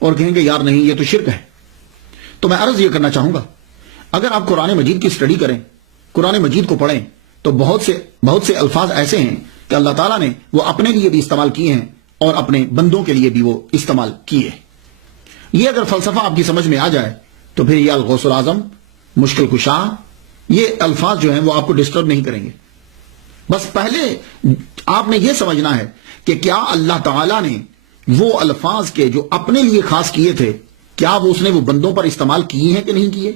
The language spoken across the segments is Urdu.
اور کہیں گے یار نہیں یہ تو شرک ہے. تو میں عرض یہ کرنا چاہوں گا، اگر آپ قرآن مجید کی سٹڈی کریں، قرآن مجید کو پڑھیں، تو بہت سے الفاظ ایسے ہیں کہ اللہ تعالیٰ نے وہ اپنے لیے بھی استعمال کیے ہیں اور اپنے بندوں کے لیے بھی وہ استعمال کیے. یہ اگر فلسفہ آپ کی سمجھ میں آ جائے تو پھر یہ الغوث العظم، مشکل کشا، یہ الفاظ جو ہیں وہ آپ کو ڈسٹرب نہیں کریں گے. بس پہلے آپ نے یہ سمجھنا ہے کہ کیا اللہ تعالیٰ نے وہ الفاظ کے جو اپنے لیے خاص کیے تھے، کیا اس نے وہ بندوں پر استعمال کیے ہیں کہ نہیں کیے.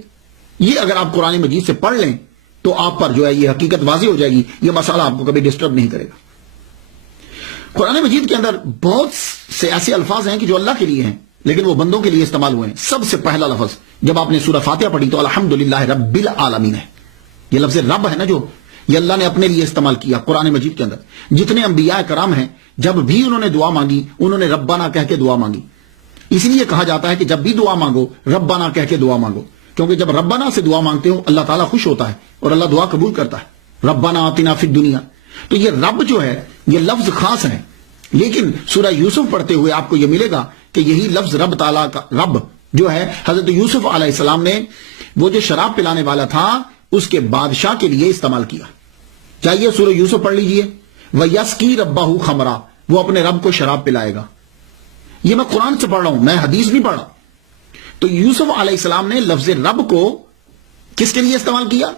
یہ اگر آپ قرآن مجید سے پڑھ لیں تو آپ پر جو ہے یہ حقیقت واضح ہو جائے گی. یہ مسئلہ آپ کو کبھی ڈسٹرب نہیں کرے گا. قرآن مجید کے اندر بہت سے ایسے الفاظ ہیں کہ جو اللہ کے لیے ہیں لیکن وہ بندوں کے لیے استعمال ہوئے ہیں. سب سے پہلا لفظ جب آپ نے سورہ فاتحہ پڑھی تو الحمدللہ رب العالمین ہے. یہ لفظ رب ہے نا، جو یہ اللہ نے اپنے لیے استعمال کیا قرآن مجید کے اندر. جتنے انبیاء کرام ہیں جب بھی انہوں نے دعا مانگی انہوں نے ربنا کہہ کے دعا مانگی. اس لیے کہا جاتا ہے کہ جب بھی دعا مانگو ربنا کہہ کے دعا مانگو، کیونکہ جب ربنا سے دعا مانگتے ہو اللہ تعالیٰ خوش ہوتا ہے اور اللہ دعا قبول کرتا ہے. ربنا آتنا فی الدنیا، تو یہ رب جو ہے یہ لفظ خاص ہے. لیکن سورہ یوسف پڑھتے ہوئے آپ کو یہ ملے گا کہ یہی لفظ رب تعالیٰ کا رب جو ہے حضرت یوسف علیہ السلام نے وہ جو شراب پلانے والا تھا اس کے بادشاہ کے لیے استعمال کیا. چاہیے سورہ یوسف پڑھ لیجئے. وَيَسْقِي رَبَّهُ خَمْرًا، وہ اپنے رب کو شراب پلائے گا. یہ میں قرآن سے پڑھ رہا ہوں، میں حدیث نہیں پڑھ رہا. تو یوسف علیہ السلام نے لفظ رب کو کس کے لیے استعمال کیا؟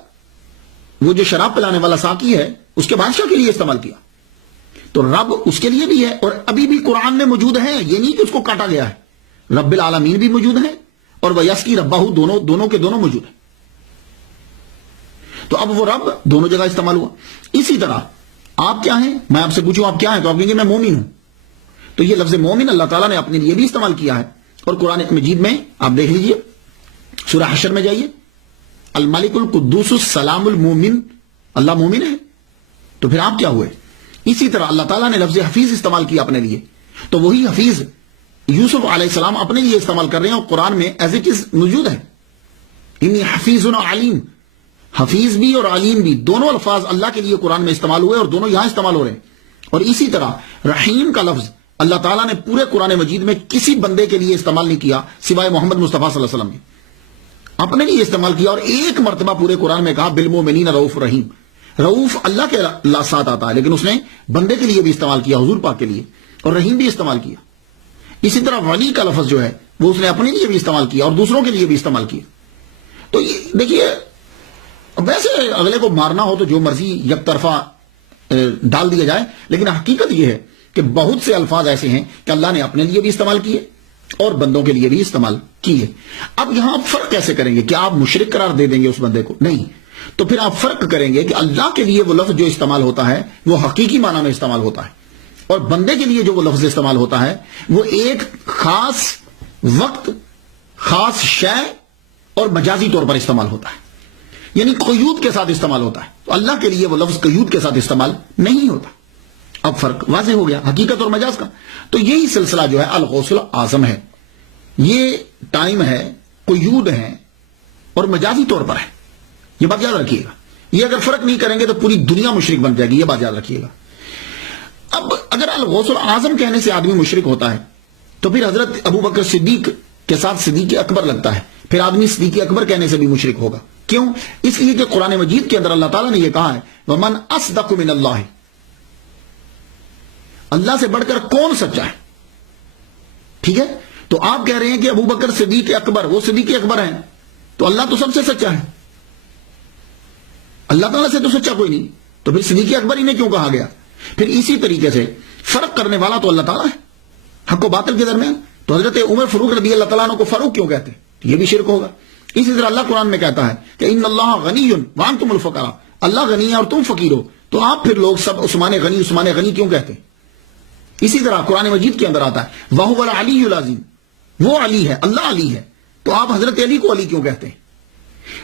وہ جو شراب پلانے والا ساقی ہے اس کے بادشاہ کے لیے استعمال کیا. تو رب اس کے لیے بھی ہے اور ابھی بھی قرآن میں موجود ہے، یہ نہیں کہ اس کو کاٹا گیا ہے. رب العالمین بھی موجود ہے اور وَيَسْقِي رَبَّهُ دونوں کے دونوں موجود ہیں. تو اب وہ رب دونوں جگہ استعمال ہوا. اسی طرح آپ کیا ہیں، میں آپ سے پوچھوں آپ کیا ہیں تو آپ کہیں گے میں مومن ہوں. تو یہ لفظ مومن اللہ تعالیٰ نے اپنے لیے بھی استعمال کیا ہے اور قرآن مجید میں آپ دیکھ لیجئے، سورہ حشر میں جائیے، الملک القدوس السلام المومن، اللہ مومن ہے. تو پھر آپ کیا ہوئے؟ اسی طرح اللہ تعالیٰ نے لفظ حفیظ استعمال کیا اپنے لیے، تو وہی حفیظ یوسف علیہ السلام اپنے لیے استعمال کر رہے ہیں اور قرآن میں ایز اٹ از موجود ہے. انی حفیظ علیم، حفیظ بھی اور علیم بھی دونوں الفاظ اللہ کے لیے قرآن میں استعمال ہوئے اور دونوں یہاں استعمال ہو رہے ہیں. اور اسی طرح رحیم کا لفظ اللہ تعالیٰ نے پورے قرآن مجید میں کسی بندے کے لیے استعمال نہیں کیا سوائے محمد مصطفیٰ صلی اللہ علیہ وسلم نے. اپنے لیے استعمال کیا اور ایک مرتبہ پورے قرآن میں کہا بالمومنین رؤوف رحیم. رؤوف اللہ کے ساتھ آتا ہے لیکن اس نے بندے کے لیے بھی استعمال کیا، حضور پاک کے لیے، اور رحیم بھی استعمال کیا. اسی طرح ولی کا لفظ جو ہے وہ اس نے اپنے لیے بھی استعمال کیا اور دوسروں کے لیے بھی استعمال کیا. تو دیکھیے ویسے اگلے کو مارنا ہو تو جو مرضی یک طرفہ ڈال دیا جائے، لیکن حقیقت یہ ہے کہ بہت سے الفاظ ایسے ہیں کہ اللہ نے اپنے لیے بھی استعمال کیے اور بندوں کے لیے بھی استعمال کیے. اب یہاں آپ فرق کیسے کریں گے؟ کیا آپ مشرک قرار دے دیں گے اس بندے کو؟ نہیں. تو پھر آپ فرق کریں گے کہ اللہ کے لیے وہ لفظ جو استعمال ہوتا ہے وہ حقیقی معنی میں استعمال ہوتا ہے اور بندے کے لیے جو وہ لفظ استعمال ہوتا ہے وہ ایک خاص وقت، خاص شے اور مجازی طور پر استعمال ہوتا ہے، یعنی قیود کے ساتھ استعمال ہوتا ہے. تو اللہ کے لیے وہ لفظ قیود کے ساتھ استعمال نہیں ہوتا. اب فرق واضح ہو گیا حقیقت اور مجاز کا. تو یہی سلسلہ جو ہے الغوث العظم ہے، یہ ٹائم ہے، قیود ہے اور مجازی طور پر ہے. یہ بات یاد رکھیے گا. یہ اگر فرق نہیں کریں گے تو پوری دنیا مشرک بن جائے گی، یہ بات یاد رکھیے گا. اب اگر الغوث العظم کہنے سے آدمی مشرک ہوتا ہے تو پھر حضرت ابو بکر صدیق کے ساتھ صدیق اکبر لگتا ہے، پھر آدمی صدیق اکبر کہنے سے بھی مشرک ہوگا. کیوں؟ اس لیے کہ قرآن مجید کے اندر اللہ تعالیٰ نے یہ کہا ہے وَمَنْ أَصْدَقُ مِنَ اللَّهِ، اللہ سے بڑھ کر کون سچا ہے. ٹھیک ہے؟ تو آپ کہہ رہے ہیں کہ ابو بکر صدیق اکبر، وہ صدیق اکبر ہیں، تو اللہ تو سب سے سچا ہے، اللہ تعالیٰ سے تو سچا کوئی نہیں، تو پھر صدیق اکبر انہیں کیوں کہا گیا؟ پھر اسی طریقے سے فرق کرنے والا تو اللہ تعالیٰ ہے حق و باطل کے درمیان. تو حضرت عمر فاروق رضی اللہ تعالیٰ عنہ کو فاروق کیوں کہتے ہیں؟ یہ بھی شرک ہوگا. اسی طرح اللہ قرآن میں کہتا ہے کہ ان اللہ غنی وانتم الفقراء، اللہ غنی ہے اور تم فقیر ہو، تو آپ پھر لوگ سب عثمان غنی عثمان غنی کیوں کہتے ہیں؟ اسی طرح قرآن مجید کے اندر آتا ہے وَهُوَ الْعَلِيُّ الْعَظِيمُ، وہ علی ہے، اللہ علی ہے، تو آپ حضرت علی کو علی کیوں کہتے ہیں؟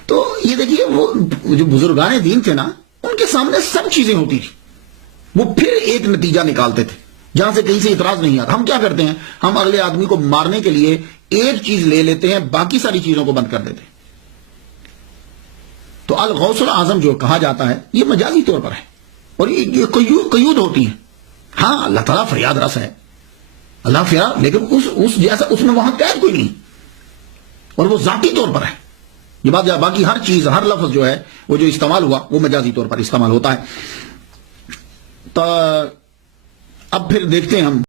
تو یہ دیکھیے وہ جو بزرگان دین تھے نا، ان کے سامنے سب چیزیں ہوتی تھی، وہ پھر ایک نتیجہ نکالتے تھے جہاں سے کہیں سے اعتراض نہیں آتا. ہم کیا کرتے ہیں؟ ہم اگلے آدمی کو مارنے کے لیے ایک چیز لے لیتے ہیں، باقی ساری چیزوں کو بند کر دیتے ہیں. تو الغوث العظم جو کہا جاتا ہے یہ مجازی طور پر ہے اور یہ قیود ہوتی ہیں. ہاں اللہ تعالیٰ فریاد رس ہے، اللہ فیرا، لیکن اس جیسا اس میں وہاں قید کوئی نہیں، اور وہ ذاتی طور پر ہے یہ بات. باقی ہر چیز، ہر لفظ جو ہے وہ جو استعمال ہوا وہ مجازی طور پر استعمال ہوتا ہے. تو اب پھر دیکھتے ہیں ہم